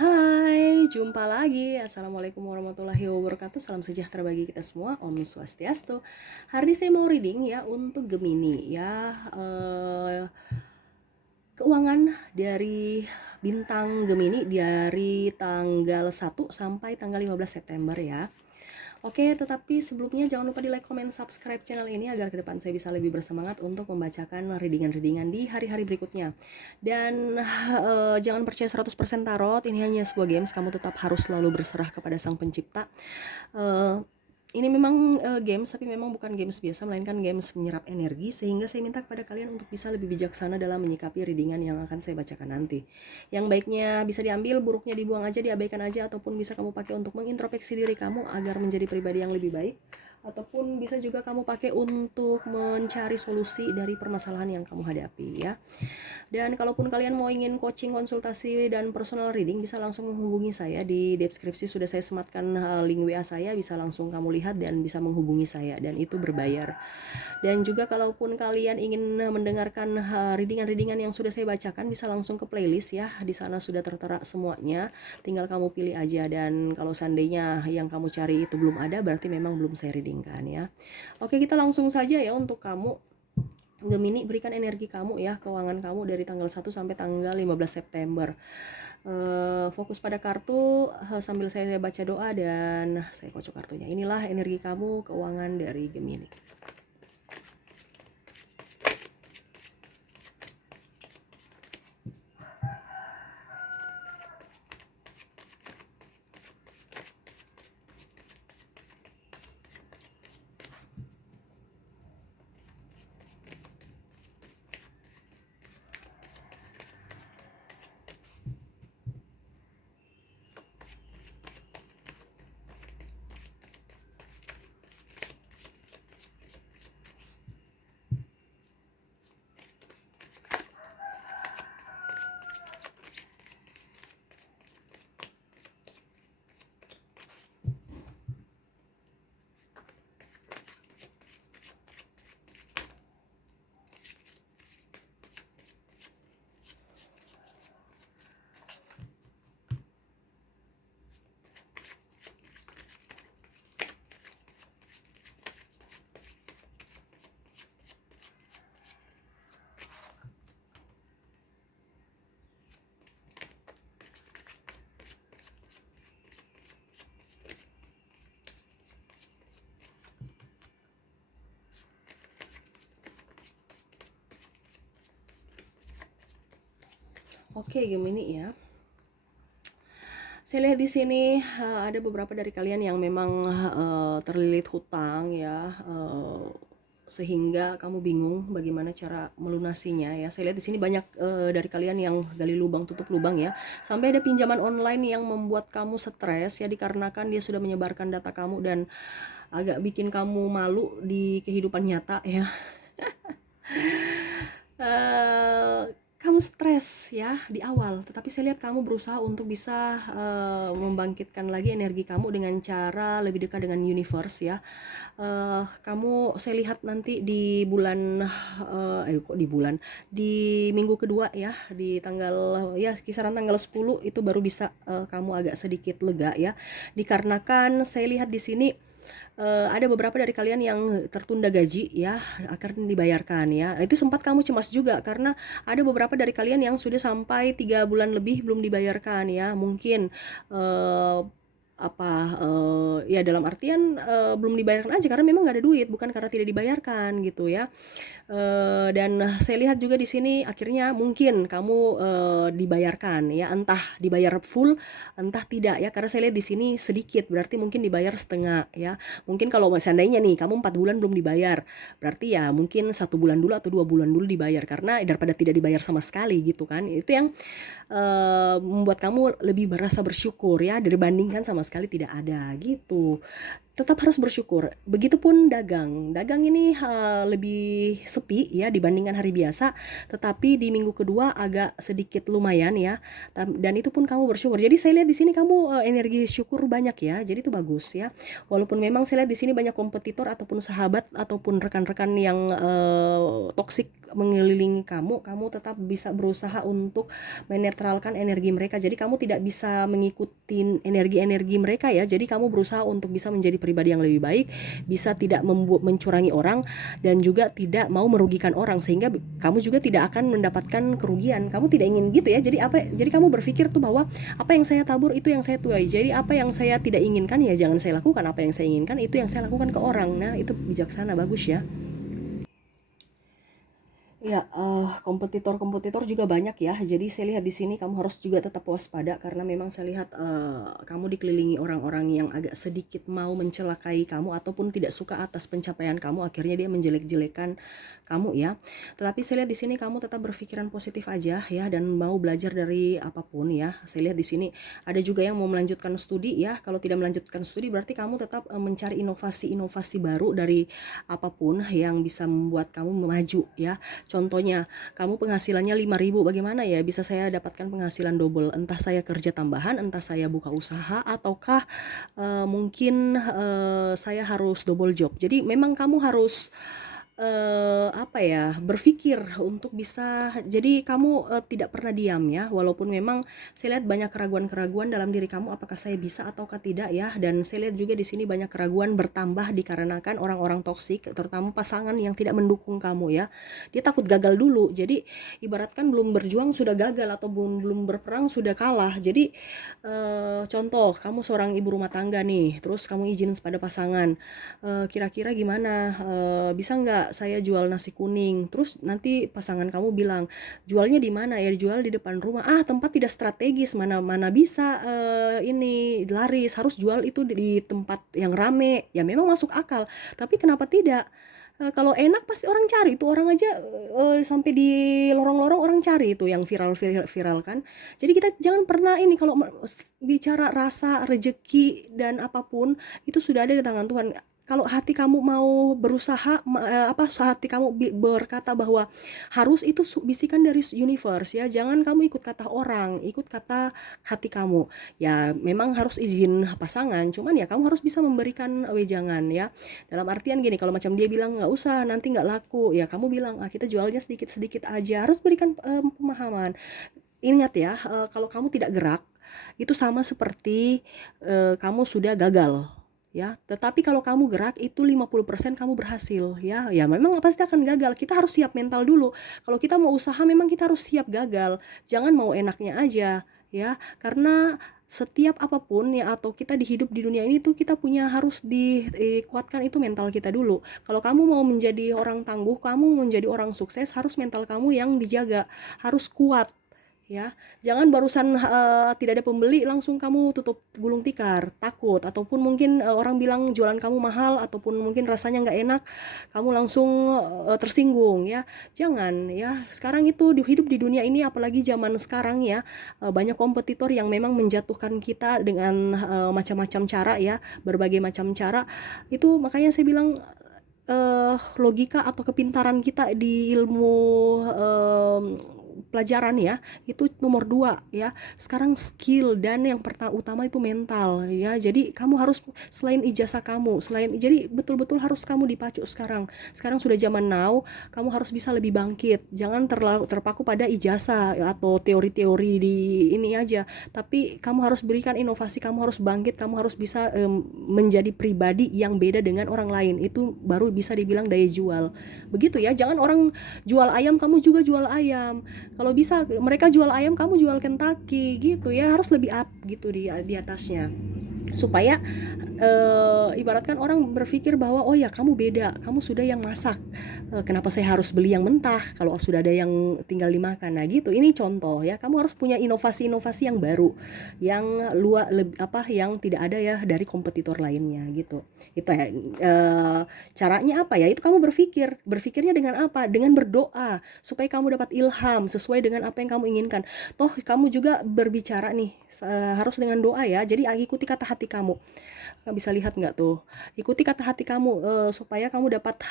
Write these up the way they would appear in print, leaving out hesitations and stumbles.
Hai, jumpa lagi. Assalamualaikum warahmatullahi wabarakatuh. Salam sejahtera bagi kita semua. Om Swastiastu. Hari ini saya mau reading ya untuk Gemini ya. Keuangan dari bintang Gemini dari tanggal 1 sampai tanggal 15 September ya. Oke, tetapi sebelumnya jangan lupa di like, comment, subscribe channel ini agar ke depan saya bisa lebih bersemangat untuk membacakan readingan-readingan di hari-hari berikutnya. Dan jangan percaya 100% tarot, ini hanya sebuah games, kamu tetap harus selalu berserah kepada Sang Pencipta. Ini memang games, tapi memang bukan games biasa, melainkan games menyerap energi, sehingga saya minta kepada kalian untuk bisa lebih bijaksana dalam menyikapi readingan yang akan saya bacakan nanti. Yang baiknya bisa diambil, buruknya dibuang aja, diabaikan aja, ataupun bisa kamu pakai untuk mengintrospeksi diri kamu agar menjadi pribadi yang lebih baik, ataupun bisa juga kamu pakai untuk mencari solusi dari permasalahan yang kamu hadapi ya. Dan kalaupun kalian mau ingin coaching, konsultasi, dan personal reading, bisa langsung menghubungi saya. Di deskripsi sudah saya sematkan link WA saya, bisa langsung kamu lihat dan bisa menghubungi saya, dan itu berbayar. Dan juga kalaupun kalian ingin mendengarkan readingan-readingan yang sudah saya bacakan, bisa langsung ke playlist ya. Di sana sudah tertera semuanya, tinggal kamu pilih aja. Dan kalau seandainya yang kamu cari itu belum ada, berarti memang belum saya readingkan ya. Oke, kita langsung saja ya untuk kamu Gemini, berikan energi kamu ya, keuangan kamu dari tanggal 1 sampai tanggal 15 September. Fokus pada kartu sambil saya baca doa dan saya kocok kartunya. Inilah energi kamu, keuangan dari Gemini. Oke, Gemini ya. Saya lihat di sini ada beberapa dari kalian yang memang terlilit hutang ya, sehingga kamu bingung bagaimana cara melunasinya ya. Saya lihat di sini banyak dari kalian yang gali lubang tutup lubang ya. Sampai ada pinjaman online yang membuat kamu stres ya, dikarenakan dia sudah menyebarkan data kamu dan agak bikin kamu malu di kehidupan nyata ya. Kamu stres ya di awal, tetapi saya lihat kamu berusaha untuk bisa membangkitkan lagi energi kamu dengan cara lebih dekat dengan universe ya. Kamu saya lihat nanti di bulan di minggu kedua ya, di tanggal ya kisaran tanggal 10 itu baru bisa kamu agak sedikit lega ya, dikarenakan saya lihat di sini ada beberapa dari kalian yang tertunda gaji ya, akan dibayarkan ya. Itu sempat kamu cemas juga karena ada beberapa dari kalian yang sudah sampai 3 bulan lebih belum dibayarkan ya. Mungkin ya dalam artian belum dibayarkan aja karena memang nggak ada duit, bukan karena tidak dibayarkan gitu ya. Dan saya lihat juga di sini akhirnya mungkin kamu dibayarkan ya, entah dibayar full entah tidak ya, karena saya lihat di sini sedikit berarti mungkin dibayar setengah ya. Mungkin kalau seandainya nih kamu 4 bulan belum dibayar, berarti ya mungkin 1 bulan dulu atau 2 bulan dulu dibayar, karena daripada tidak dibayar sama sekali gitu kan. Itu yang membuat kamu lebih merasa bersyukur ya, dibandingkan sama sekali tidak ada gitu. Tetap harus bersyukur. Begitupun dagang. Dagang ini lebih sepi ya dibandingkan hari biasa, tetapi di minggu kedua agak sedikit lumayan ya. Dan itu pun kamu bersyukur. Jadi saya lihat di sini kamu energi syukur banyak ya. Jadi itu bagus ya. Walaupun memang saya lihat di sini banyak kompetitor ataupun sahabat ataupun rekan-rekan yang toksik mengelilingi kamu, kamu tetap bisa berusaha untuk menetralkan energi mereka. Jadi kamu tidak bisa mengikuti energi-energi mereka ya. Jadi kamu berusaha untuk bisa menjadi pribadi yang lebih baik, bisa tidak mencurangi orang, dan juga tidak mau merugikan orang, sehingga kamu juga tidak akan mendapatkan kerugian. Kamu tidak ingin gitu ya. Jadi kamu berpikir tuh bahwa apa yang saya tabur itu yang saya tuai. Jadi apa yang saya tidak inginkan ya jangan saya lakukan, apa yang saya inginkan itu yang saya lakukan ke orang. Nah, itu bijaksana, bagus ya. Ya, kompetitor-kompetitor juga banyak ya. Jadi saya lihat di sini kamu harus juga tetap waspada, karena memang saya lihat kamu dikelilingi orang-orang yang agak sedikit mau mencelakai kamu ataupun tidak suka atas pencapaian kamu. Akhirnya dia menjelek-jelekan kamu ya. Tetapi saya lihat di sini kamu tetap berpikiran positif aja ya, dan mau belajar dari apapun ya. Saya lihat di sini ada juga yang mau melanjutkan studi ya. Kalau tidak melanjutkan studi berarti kamu tetap mencari inovasi-inovasi baru dari apapun yang bisa membuat kamu maju ya. Contohnya, kamu penghasilannya 5.000, bagaimana ya bisa saya dapatkan penghasilan double? Entah saya kerja tambahan, entah saya buka usaha, ataukah mungkin saya harus double job. Jadi memang kamu harus apa ya, berpikir untuk bisa, jadi kamu tidak pernah diam ya, walaupun memang saya lihat banyak keraguan-keraguan dalam diri kamu, apakah saya bisa ataukah tidak ya. Dan saya lihat juga di sini banyak keraguan bertambah dikarenakan orang-orang toksik, terutama pasangan yang tidak mendukung kamu ya. Dia takut gagal dulu, jadi ibaratkan belum berjuang sudah gagal, atau belum berperang sudah kalah. Jadi contoh, kamu seorang ibu rumah tangga nih, terus kamu izin pada pasangan, kira-kira gimana, bisa nggak saya jual nasi kuning? Terus nanti pasangan kamu bilang, jualnya di mana ya? Dijual di depan rumah. Ah, tempat tidak strategis, mana bisa ini laris, harus jual itu di tempat yang rame. Ya memang masuk akal, tapi kenapa tidak? Kalau enak pasti orang cari itu, orang aja sampai di lorong-lorong orang cari itu yang viral kan. Jadi kita jangan pernah ini, kalau bicara rasa rezeki dan apapun itu sudah ada di tangan Tuhan. Kalau hati kamu mau berusaha, hati kamu berkata bahwa harus, itu bisikan dari universe ya. Jangan kamu ikut kata orang, ikut kata hati kamu. Ya memang harus izin pasangan, cuman ya kamu harus bisa memberikan wejangan ya. Dalam artian gini, kalau macam dia bilang nggak usah nanti nggak laku, ya kamu bilang kita jualnya sedikit-sedikit aja. Harus berikan pemahaman. Ingat ya, kalau kamu tidak gerak itu sama seperti kamu sudah gagal ya. Tetapi kalau kamu gerak itu 50% kamu berhasil ya. Ya memang pasti akan gagal. Kita harus siap mental dulu. Kalau kita mau usaha memang kita harus siap gagal. Jangan mau enaknya aja ya. Karena setiap apapun ya, atau kita hidup di dunia ini tuh kita punya, harus dikuatkan itu mental kita dulu. Kalau kamu mau menjadi orang tangguh, kamu menjadi orang sukses, harus mental kamu yang dijaga, harus kuat ya. Jangan barusan tidak ada pembeli langsung kamu tutup gulung tikar, takut, ataupun mungkin orang bilang jualan kamu mahal, ataupun mungkin rasanya nggak enak, kamu langsung tersinggung ya. Jangan ya. Sekarang itu hidup di dunia ini, apalagi zaman sekarang ya, banyak kompetitor yang memang menjatuhkan kita dengan macam-macam cara ya, berbagai macam cara. Itu makanya saya bilang logika atau kepintaran kita di ilmu pelajaran ya, itu nomor 2 ya. Sekarang skill, dan yang utama itu mental ya. Jadi kamu harus, selain ijazah kamu, jadi betul-betul harus kamu dipacu sekarang sudah zaman now, kamu harus bisa lebih bangkit. Jangan terpaku pada ijazah atau teori-teori di ini aja, tapi kamu harus berikan inovasi, kamu harus bangkit, kamu harus bisa menjadi pribadi yang beda dengan orang lain. Itu baru bisa dibilang daya jual. Begitu ya. Jangan orang jual ayam kamu juga jual ayam. Kalau bisa mereka jual ayam, kamu jual Kentucky gitu ya. Harus lebih up gitu di atasnya, supaya ibaratkan orang berpikir bahwa oh ya kamu beda, kamu sudah yang masak, kenapa saya harus beli yang mentah kalau sudah ada yang tinggal dimakan. Nah gitu, ini contoh ya. Kamu harus punya inovasi-inovasi yang baru, yang yang tidak ada ya dari kompetitor lainnya gitu. Itu ya caranya apa ya, itu kamu berpikirnya dengan apa, dengan berdoa supaya kamu dapat ilham sesuai dengan apa yang kamu inginkan. Toh kamu juga berbicara nih harus dengan doa ya. Jadi ikuti kata hati kamu. Bisa lihat nggak tuh, ikuti kata hati kamu supaya kamu dapat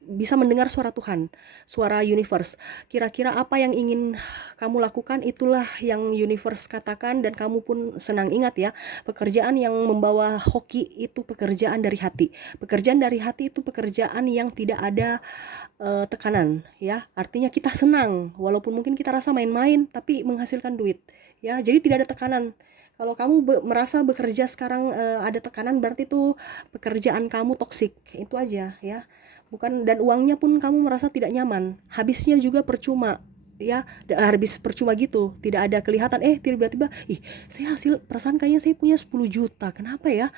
bisa mendengar suara Tuhan, suara universe. Kira-kira apa yang ingin kamu lakukan, itulah yang universe katakan dan kamu pun senang. Ingat ya, pekerjaan yang membawa hoki itu pekerjaan dari hati. Pekerjaan dari hati itu pekerjaan yang tidak ada tekanan ya. Artinya kita senang walaupun mungkin kita rasa main-main tapi menghasilkan duit ya. Jadi tidak ada tekanan. Kalau kamu merasa bekerja sekarang ada tekanan, berarti itu pekerjaan kamu toksik. Itu aja ya. Bukan, dan uangnya pun kamu merasa tidak nyaman, habisnya juga percuma ya, habis percuma gitu, tidak ada kelihatan. Tiba-tiba, saya hasil perasaan kayaknya saya punya 10 juta, kenapa ya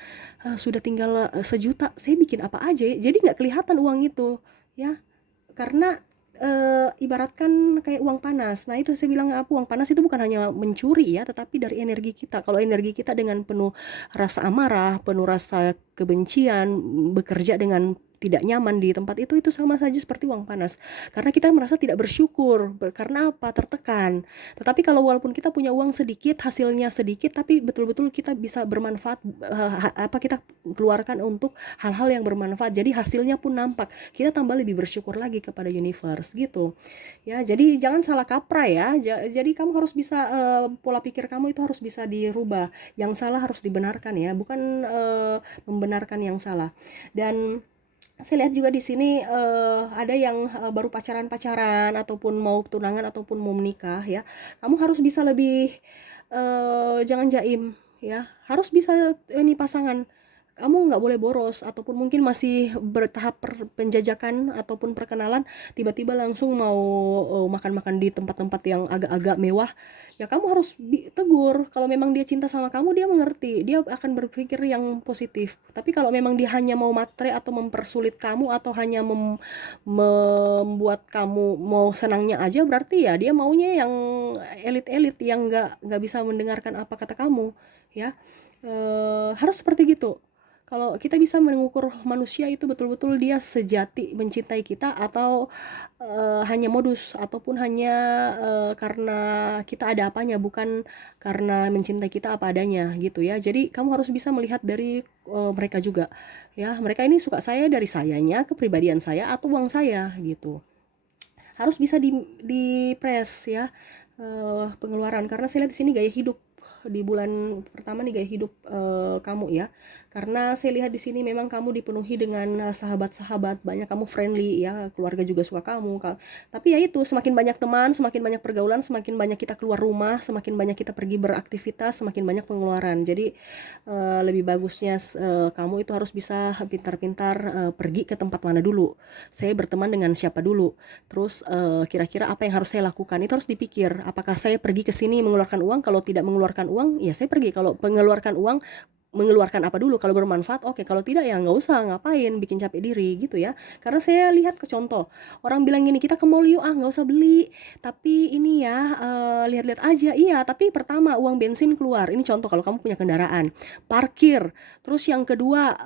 sudah tinggal sejuta, saya bikin apa aja ya, jadi nggak kelihatan uang itu ya, karena ibaratkan kayak uang panas. Nah itu saya bilang apa, uang panas itu bukan hanya mencuri ya, tetapi dari energi kita. Kalau energi kita dengan penuh rasa amarah, penuh rasa kebencian, bekerja dengan tidak nyaman di tempat itu sama saja seperti uang panas. Karena kita merasa tidak bersyukur. Karena apa? Tertekan. Tetapi kalau walaupun kita punya uang sedikit, hasilnya sedikit, tapi betul-betul kita bisa bermanfaat, kita keluarkan untuk hal-hal yang bermanfaat. Jadi hasilnya pun nampak. Kita tambah lebih bersyukur lagi kepada universe gitu. Ya, jadi jangan salah kaprah ya. Jadi kamu harus bisa pola pikir kamu itu harus bisa dirubah. Yang salah harus dibenarkan ya, bukan membenarkan yang salah. Dan saya lihat juga di sini ada yang baru pacaran-pacaran ataupun mau tunangan ataupun mau menikah ya. Kamu harus bisa lebih jangan jaim ya. Harus bisa ini pasangan. Kamu nggak boleh boros, ataupun mungkin masih bertahap penjajakan ataupun perkenalan, tiba-tiba langsung mau makan-makan di tempat-tempat yang agak-agak mewah. Ya kamu harus tegur. Kalau memang dia cinta sama kamu, dia mengerti, dia akan berpikir yang positif. Tapi kalau memang dia hanya mau matre atau mempersulit kamu, atau hanya membuat kamu mau senangnya aja, berarti ya dia maunya yang elit-elit yang nggak bisa mendengarkan apa kata kamu ya. Harus seperti gitu. Kalau kita bisa mengukur manusia itu betul-betul dia sejati mencintai kita, atau hanya modus, ataupun hanya karena kita ada apanya, bukan karena mencintai kita apa adanya gitu ya. Jadi kamu harus bisa melihat dari mereka juga ya. Mereka ini suka saya dari sayanya, kepribadian saya, atau uang saya gitu. Harus bisa di press ya pengeluaran, karena saya lihat di sini gaya hidup di bulan pertama nih, gaya hidup kamu ya. Karena saya lihat di sini memang kamu dipenuhi dengan sahabat-sahabat, banyak kamu friendly ya, keluarga juga suka kamu. Tapi ya itu, semakin banyak teman, semakin banyak pergaulan, semakin banyak kita keluar rumah, semakin banyak kita pergi beraktivitas, semakin banyak pengeluaran. Jadi lebih bagusnya kamu itu harus bisa pintar-pintar pergi ke tempat mana dulu, saya berteman dengan siapa dulu, terus kira-kira apa yang harus saya lakukan, itu harus dipikir. Apakah saya pergi ke sini mengeluarkan uang? Kalau tidak mengeluarkan uang, ya saya pergi. Kalau mengeluarkan uang, mengeluarkan apa dulu? Kalau bermanfaat, oke. Kalau tidak, ya nggak usah, ngapain bikin capek diri gitu ya. Karena saya lihat ke contoh orang bilang gini, kita ke mall yuk, nggak usah beli, tapi ini ya lihat-lihat aja. Iya, tapi pertama uang bensin keluar, ini contoh kalau kamu punya kendaraan, parkir. Terus yang kedua,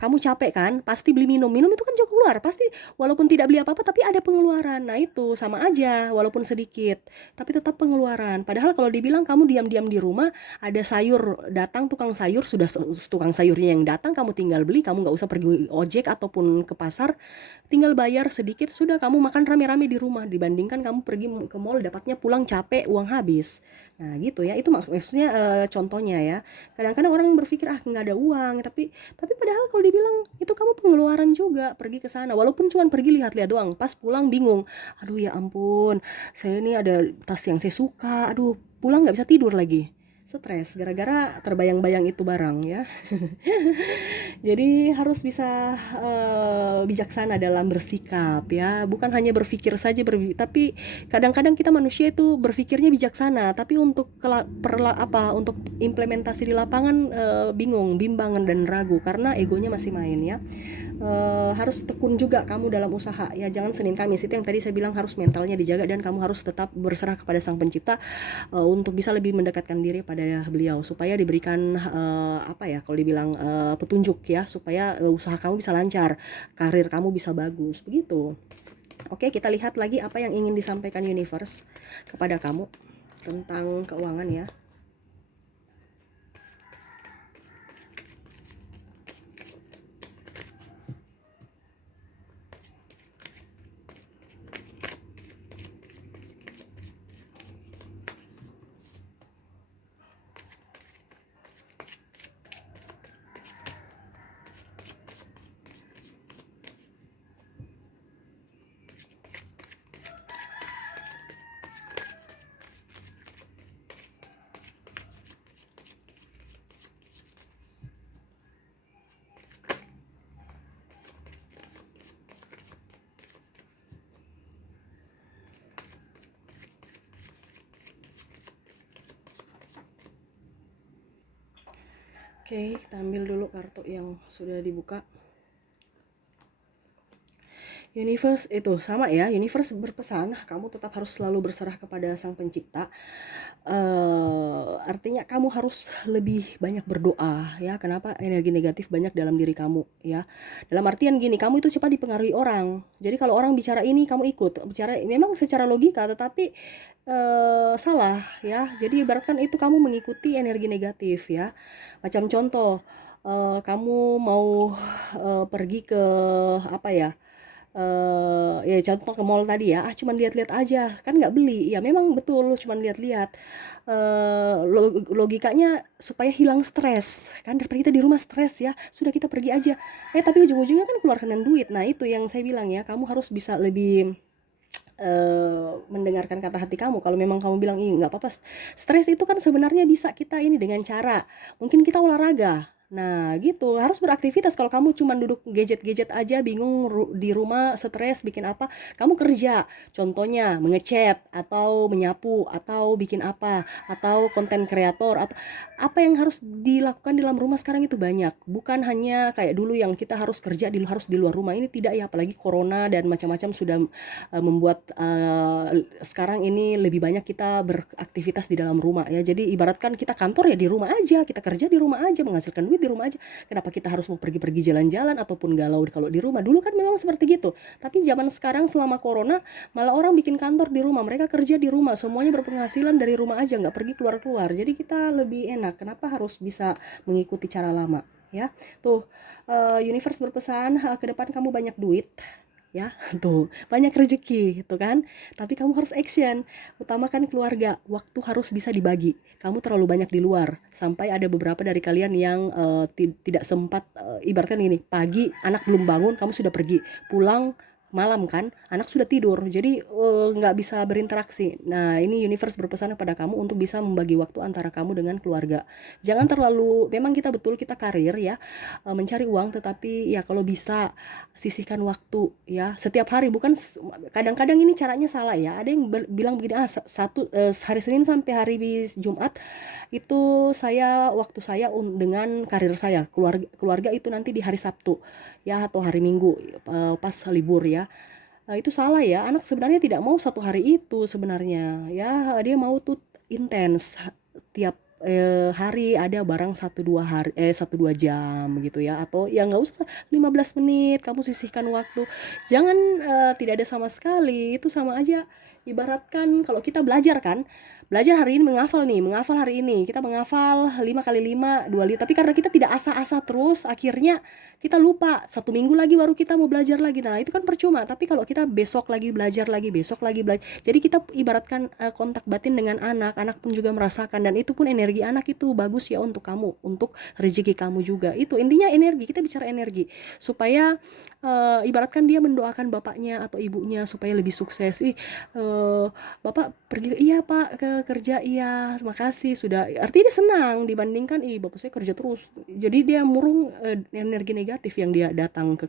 kamu capek kan, pasti beli minum itu kan juga keluar pasti, walaupun tidak beli apa-apa tapi ada pengeluaran. Nah itu sama aja, walaupun sedikit tapi tetap pengeluaran. Padahal kalau dibilang kamu diam-diam di rumah, ada sayur datang, tukang sayur, sudah tukang sayurnya yang datang, kamu tinggal beli, kamu nggak usah pergi ojek ataupun ke pasar, tinggal bayar sedikit, sudah kamu makan rame-rame di rumah, dibandingkan kamu pergi ke mall, dapatnya pulang capek, uang habis. Nah gitu ya, itu maksudnya contohnya ya. Kadang-kadang orang berpikir nggak ada uang, tapi padahal kalau dibilang itu kamu pengeluaran juga, pergi ke sana walaupun cuma pergi lihat-lihat doang, pas pulang bingung, aduh ya ampun, saya ini ada tas yang saya suka, aduh pulang nggak bisa tidur lagi, stres gara-gara terbayang-bayang itu barang ya. Jadi harus bisa bijaksana dalam bersikap ya, bukan hanya berpikir saja, tapi kadang-kadang kita manusia itu berpikirnya bijaksana, tapi untuk untuk implementasi di lapangan bingung, bimbangan dan ragu karena egonya masih main ya. Harus tekun juga kamu dalam usaha ya, jangan Senin Kamis, itu yang tadi saya bilang, harus mentalnya dijaga dan kamu harus tetap berserah kepada Sang Pencipta untuk bisa lebih mendekatkan diri pada beliau, supaya diberikan kalau dibilang petunjuk ya, supaya usaha kamu bisa lancar, karir kamu bisa bagus begitu. Oke, kita lihat lagi apa yang ingin disampaikan universe kepada kamu tentang keuangan ya. Oke, kita ambil dulu kartu yang sudah dibuka. Universe itu sama ya, universe berpesan kamu tetap harus selalu berserah kepada sang pencipta. Artinya kamu harus lebih banyak berdoa ya. Kenapa? Energi negatif banyak dalam diri kamu ya. Dalam artian gini, kamu itu cepat dipengaruhi orang. Jadi kalau orang bicara ini kamu ikut. Bicara memang secara logika, tetapi salah ya. Jadi ibaratkan itu kamu mengikuti energi negatif ya. Macam contoh, kamu mau pergi ke apa ya? Ya contoh ke mall tadi ya, cuman lihat-lihat aja, kan nggak beli. Ya memang betul, cuman lihat-lihat. Logikanya supaya hilang stres, kan daripada kita di rumah stres ya, sudah kita pergi aja. Tapi ujung-ujungnya kan keluarkan duit. Nah itu yang saya bilang ya, kamu harus bisa lebih mendengarkan kata hati kamu. Kalau memang kamu bilang ih nggak apa-apa, stres itu kan sebenarnya bisa kita ini dengan cara mungkin kita olahraga. Nah gitu, harus beraktivitas. Kalau kamu cuma duduk gadget-gadget aja, bingung di rumah, stres, bikin apa, kamu kerja. Contohnya mengechat, atau menyapu, atau bikin apa, atau konten kreator, atau apa yang harus dilakukan di dalam rumah sekarang itu banyak. Bukan hanya kayak dulu yang kita harus kerja, harus di luar rumah. Ini tidak ya, apalagi corona dan macam-macam sudah membuat sekarang ini lebih banyak kita beraktivitas di dalam rumah ya. Jadi ibaratkan kita kantor ya di rumah aja, kita kerja di rumah aja, menghasilkan duit di rumah aja. Kenapa kita harus mau pergi-pergi jalan-jalan ataupun galau kalau di rumah? Dulu kan memang seperti gitu. Tapi zaman sekarang selama corona malah orang bikin kantor di rumah, mereka kerja di rumah, semuanya berpenghasilan dari rumah aja, nggak pergi keluar-keluar. Jadi kita lebih enak. Kenapa harus bisa mengikuti cara lama? Ya, tuh universe berpesan ke depan kamu banyak duit ya, tuh banyak rezeki itu kan, tapi kamu harus action, utamakan keluarga, waktu harus bisa dibagi. Kamu terlalu banyak di luar, sampai ada beberapa dari kalian yang tidak sempat, ibaratkan gini, pagi anak belum bangun kamu sudah pergi, pulang malam kan anak sudah tidur, jadi nggak bisa berinteraksi. Nah ini universe berpesan kepada kamu untuk bisa membagi waktu antara kamu dengan keluarga. Jangan terlalu, memang kita betul kita karir ya, mencari uang, tetapi ya kalau bisa sisihkan waktu ya setiap hari. Bukan kadang-kadang ini caranya salah ya, ada yang bilang begini, hari Senin sampai hari Jumat itu waktu saya dengan karir saya, keluarga itu nanti di hari Sabtu ya, atau hari Minggu pas libur ya. Itu salah ya, anak sebenarnya tidak mau satu hari itu sebenarnya ya, dia mau tuh intens tiap hari ada barang 1-2 jam gitu ya, atau ya nggak usah 15 menit kamu sisihkan waktu. Jangan tidak ada sama sekali, itu sama aja ibaratkan kalau kita belajar kan, belajar hari ini menghafal hari ini kita menghafal 5 kali 5 2 5, tapi karena kita tidak asa-asa terus, akhirnya kita lupa, 1 minggu lagi baru kita mau belajar lagi. Nah itu kan percuma. Tapi kalau kita besok lagi belajar lagi, besok lagi belajar, jadi kita ibaratkan kontak batin dengan anak, anak pun juga merasakan, dan itu pun energi anak itu bagus ya untuk kamu, untuk rezeki kamu juga. Itu intinya energi, kita bicara energi supaya ibaratkan dia mendoakan bapaknya atau ibunya supaya lebih sukses. Bapak pergi, iya pak, ke kerja, iya terima kasih sudah, artinya dia senang dibandingkan bapak saya kerja terus, jadi dia murung energi negatif yang dia datang ke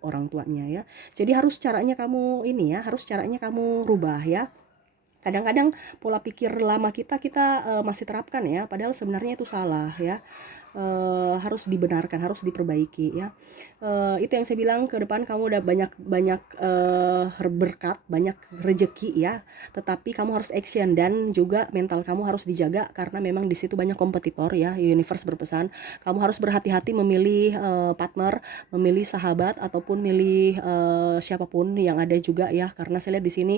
orang tuanya ya. Jadi harus caranya kamu ini ya, harus caranya kamu rubah ya. Kadang-kadang pola pikir lama kita masih terapkan ya, padahal sebenarnya itu salah ya. Harus dibenarkan, harus diperbaiki ya. Itu yang saya bilang, ke depan kamu udah banyak berkat, banyak rezeki ya, tetapi kamu harus action, dan juga mental kamu harus dijaga karena memang di situ banyak kompetitor ya. Universe berpesan kamu harus berhati-hati memilih partner, memilih sahabat, ataupun milih siapapun yang ada juga ya, karena saya lihat di sini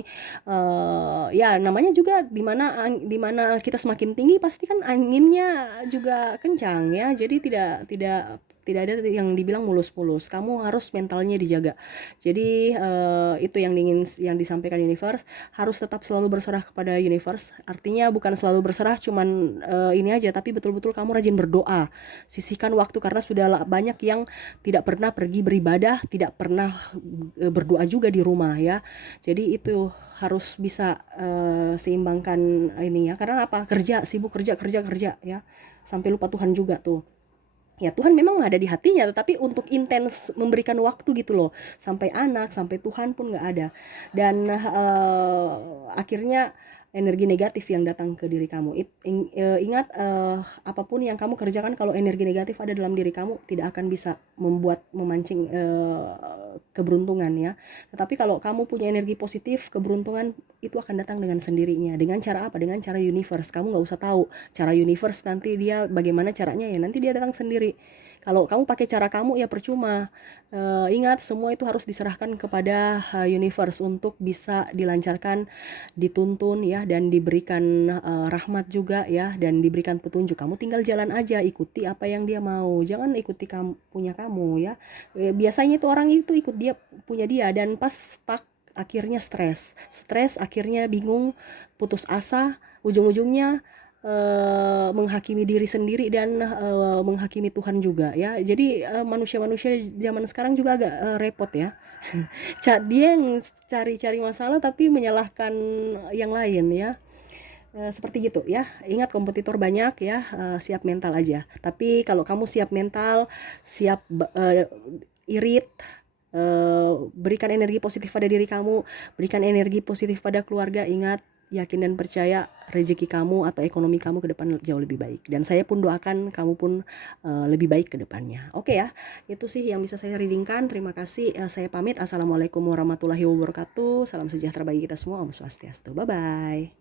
ya namanya juga dimana kita semakin tinggi pasti kan anginnya juga kencang ya. Jadi tidak ada yang dibilang mulus-mulus, kamu harus mentalnya dijaga. Jadi itu yang disampaikan universe, harus tetap selalu berserah kepada universe. Artinya bukan selalu berserah cuman ini aja, tapi betul-betul kamu rajin berdoa, sisihkan waktu, karena sudah banyak yang tidak pernah pergi beribadah, tidak pernah berdoa juga di rumah ya. Jadi itu harus bisa seimbangkan ini ya, karena apa, sibuk kerja ya, sampai lupa Tuhan juga tuh ya. Tuhan memang ada di hatinya, tetapi untuk intens memberikan waktu gitu loh, sampai anak, sampai Tuhan pun nggak ada. Dan akhirnya energi negatif yang datang ke diri kamu. Ingat, apapun yang kamu kerjakan kalau energi negatif ada dalam diri kamu tidak akan bisa memancing keberuntungan ya. Tetapi kalau kamu punya energi positif, keberuntungan itu akan datang dengan sendirinya. Dengan cara apa? Dengan cara universe. Kamu nggak usah tahu cara universe nanti dia bagaimana caranya, ya nanti dia datang sendiri. Kalau kamu pakai cara kamu ya percuma. Ingat, semua itu harus diserahkan kepada universe untuk bisa dilancarkan, dituntun ya, dan diberikan rahmat juga ya, dan diberikan petunjuk. Kamu tinggal jalan aja, ikuti apa yang dia mau, jangan ikuti punya kamu ya. Biasanya itu orang itu ikut dia punya dia, dan pas stuck akhirnya stres akhirnya bingung, putus asa, ujung-ujungnya menghakimi diri sendiri dan menghakimi Tuhan juga ya. Jadi manusia-manusia zaman sekarang juga agak repot ya. Dia yang cari-cari masalah tapi menyalahkan yang lain ya. Seperti gitu ya. Ingat, kompetitor banyak ya, siap mental aja. Tapi kalau kamu siap mental, siap irit, berikan energi positif pada diri kamu, berikan energi positif pada keluarga. Ingat, yakin dan percaya rezeki kamu atau ekonomi kamu ke depan jauh lebih baik. Dan saya pun doakan kamu pun lebih baik ke depannya. Oke ya, itu sih yang bisa saya readingkan. Terima kasih. Saya pamit. Assalamualaikum warahmatullahi wabarakatuh. Salam sejahtera bagi kita semua. Om Swastiastu. Bye-bye.